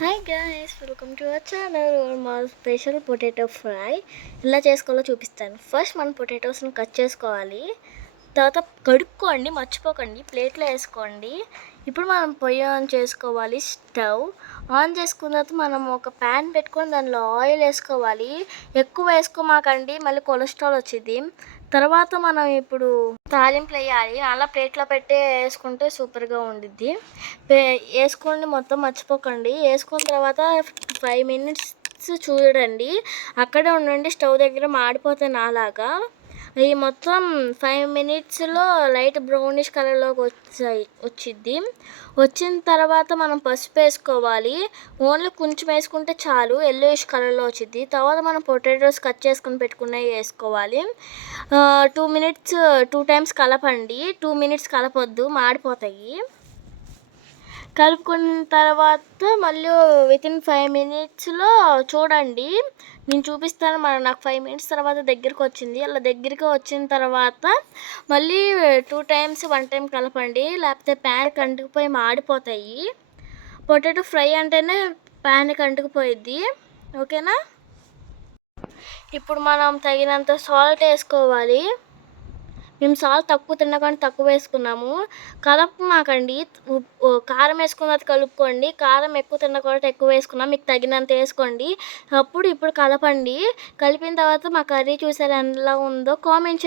Hi guys, welcome to our channel. మా special potato fry ఎలా చేసుకోవాలో చూపిస్తాను. ఫస్ట్ మనం పొటాటోస్ని కట్ చేసుకోవాలి. తర్వాత కడుక్కోండి, మర్చిపోకండి, ప్లేట్లో వేసుకోండి. ఇప్పుడు మనం పొయ్యి ఆన్ చేసుకోవాలి. స్టవ్ ఆన్ చేసుకున్న తర్వాత మనం ఒక ప్యాన్ పెట్టుకొని దానిలో ఆయిల్ వేసుకోవాలి. ఎక్కువ వేసుకోమాకండి, మళ్ళీ కొలెస్ట్రాల్ వచ్చింది. తర్వాత మనం ఇప్పుడు తాలింపు వేయాలి. అలా ప్లేట్లో పెట్టి వేసుకుంటే సూపర్గా ఉండిద్ది. వేసుకోండి, మొత్తం మర్చిపోకండి. వేసుకున్న తర్వాత 5 minutes చూడండి, అక్కడే ఉండండి, స్టవ్ దగ్గర మాడిపోతే నాలాగా. ఈ మొత్తం 5 minutesలో లైట్ బ్రౌనిష్ కలర్లోకి వచ్చింది. వచ్చిన తర్వాత మనం పసుపు వేసుకోవాలి. ఓన్లీ కొంచెం వేసుకుంటే చాలు, ఎల్లోయిష్ కలర్లో వచ్చింది. తర్వాత మనం పొటాటోస్ కట్ చేసుకుని పెట్టుకున్నవి వేసుకోవాలి. 2 minutes 2 times కలపండి. 2 minutes కలపొద్దు, మాడిపోతాయి. కలుపుకున్న తర్వాత మళ్ళీ వితిన్ 5 minutesలో చూడండి, నేను చూపిస్తాను. నాకు 5 minutes తర్వాత దగ్గరికి వచ్చింది. అలా దగ్గరికి వచ్చిన తర్వాత మళ్ళీ 2 times 1 time కలపండి, లేకపోతే ప్యాన్కి అంటుకుపోయి మాడిపోతాయి. పొటాటో ఫ్రై అంటేనే ప్యాన్కి అంటుకుపోయిద్ది. ఓకేనా? ఇప్పుడు మనం తగినంత సాల్ట్ వేసుకోవాలి. మేము సాల్ట్ తక్కువ తినకుండా తక్కువ వేసుకున్నాము. కలపమాకండి, కారం వేసుకున్న తర్వాత కలుపుకోండి. కారం ఎక్కువ తినకుండా ఎక్కువ వేసుకున్నాం, మీకు తగినంత వేసుకోండి. ఇప్పుడు కలపండి. కలిపిన తర్వాత మా కర్రీ చూసారు ఎలా ఉందో కామెంట్ చేయండి.